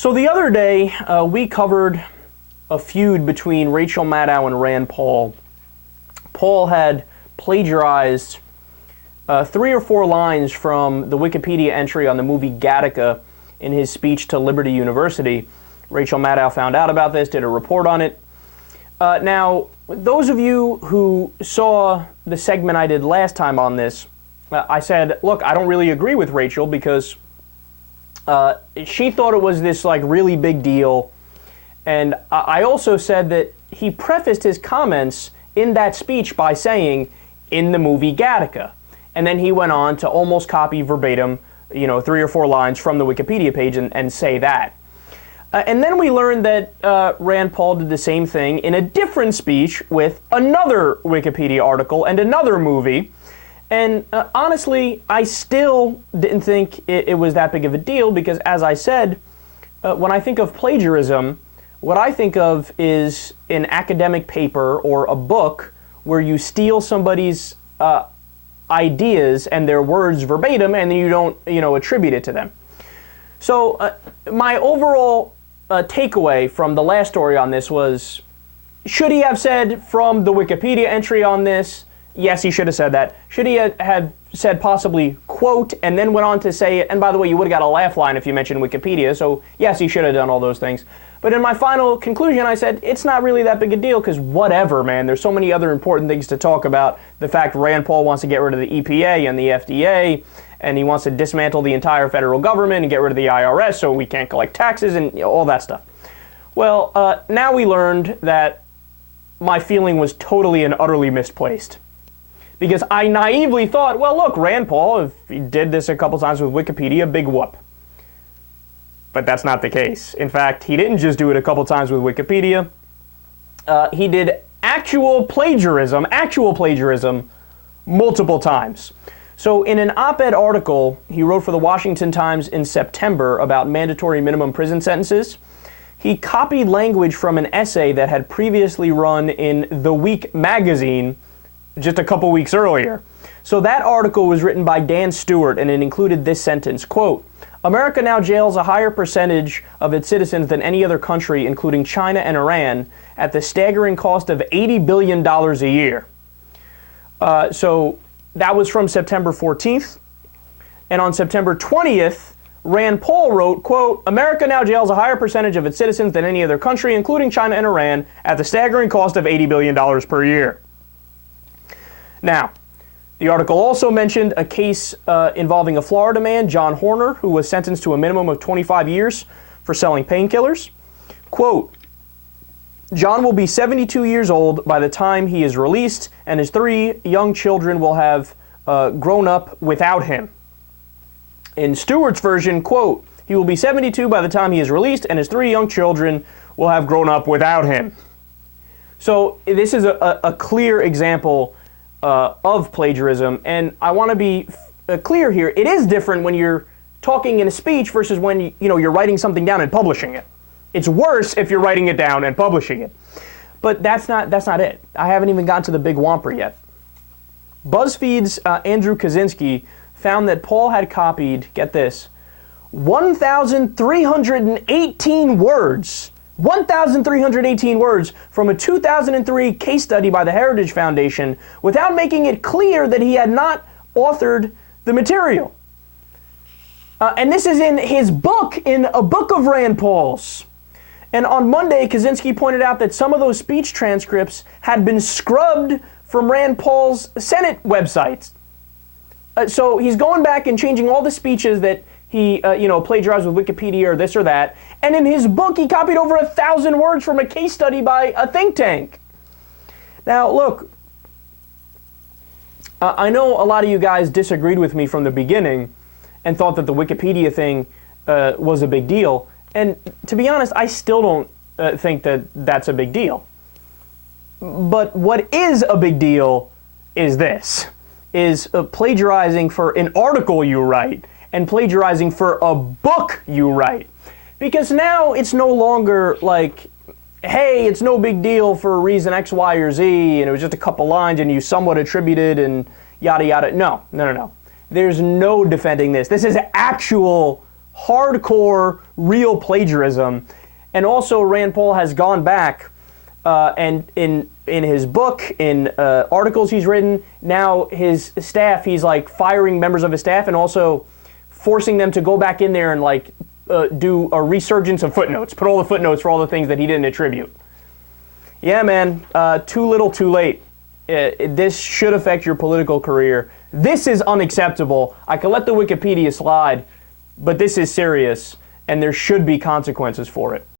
So the other day, we covered a feud between Rachel Maddow and Rand Paul. Paul had plagiarized 3 or 4 lines from the Wikipedia entry on the movie Gattaca in his speech to Liberty University. Rachel Maddow found out about this, did a report on it. Now, those of you who saw the segment I did last time on this, I said, look, I don't really agree with Rachel because she thought it was this like really big deal. And I also said that he prefaced his comments in that speech by saying, in the movie Gattaca. And then he went on to almost copy verbatim, 3 or 4 lines from the Wikipedia page and say that. And then we learned that Rand Paul did the same thing in a different speech with another Wikipedia article and another movie. And honestly, I still didn't think it was that big of a deal because, as I said, when I think of plagiarism, what I think of is an academic paper or a book where you steal somebody's ideas and their words verbatim and then you don't, attribute it to them. So my overall takeaway from the last story on this was, should he have said from the Wikipedia entry on this? Yes, he should have said that. Should he have said possibly, quote, and then went on to say it? And by the way, you would have got a laugh line if you mentioned Wikipedia, so yes, he should have done all those things. But in my final conclusion, I said, it's not really that big a deal, because whatever, man. There's so many other important things to talk about. The fact Rand Paul wants to get rid of the EPA and the FDA, and he wants to dismantle the entire federal government and get rid of the IRS so we can't collect taxes and all that stuff. Well, now we learned that my feeling was totally and utterly misplaced. Because I naively thought, well, look, Rand Paul, if he did this a couple times with Wikipedia, big whoop. But that's not the case. In fact, he didn't just do it a couple times with Wikipedia. He did actual plagiarism, multiple times. So in an op-ed article he wrote for the Washington Times in September about mandatory minimum prison sentences, he copied language from an essay that had previously run in The Week magazine just a couple weeks earlier. So that article was written by Dan Stewart, and it included this sentence, quote, America now jails a higher percentage of its citizens than any other country, including China and Iran, at the staggering cost of $80 billion a year. So that was from September 14th. And on September 20th, Rand Paul wrote, quote, America now jails a higher percentage of its citizens than any other country, including China and Iran, at the staggering cost of $80 billion per year. Now, the article also mentioned a case involving a Florida man, John Horner, who was sentenced to a minimum of 25 years for selling painkillers. Quote, John will be 72 years old by the time he is released, and his 3 young children will have grown up without him. In Stewart's version, quote, he will be 72 by the time he is released, and his 3 young children will have grown up without him. So this is a clear example of plagiarism, and I want to be clear here. It is different when you're talking in a speech versus when you're writing something down and publishing it. It's worse if you're writing it down and publishing it. But that's not it. I haven't even gotten to the big whomper yet. BuzzFeed's Andrew Kaczynski found that Paul had copied, get this, 1,318 words. 1,318 words from a 2003 case study by the Heritage Foundation without making it clear that he had not authored the material. And this is in his book, in a book of Rand Paul's. And on Monday, Kaczynski pointed out that some of those speech transcripts had been scrubbed from Rand Paul's Senate websites. So he's going back and changing all the speeches that he, plagiarized with Wikipedia or this or that. And in his book, he copied over 1,000 words from a case study by a think tank. Now, look, I know a lot of you guys disagreed with me from the beginning and thought that the Wikipedia thing was a big deal. And to be honest, I still don't think that that's a big deal. But what is a big deal is this, is plagiarizing for an article you write and plagiarizing for a book you write. Because now it's no longer like, hey, it's no big deal for a reason X, Y, or Z, and it was just a couple lines and you somewhat attributed and yada, yada. No. There's no defending this. This is actual hardcore, real plagiarism. And also, Rand Paul has gone back and in his book, in articles he's written, now his staff, he's like firing members of his staff and also forcing them to go back in there and like do a resurgence of footnotes, put all the footnotes for all the things that he didn't attribute. Yeah, man, too little, too late. This should affect your political career. This is unacceptable. I can let the Wikipedia slide, but this is serious, and there should be consequences for it.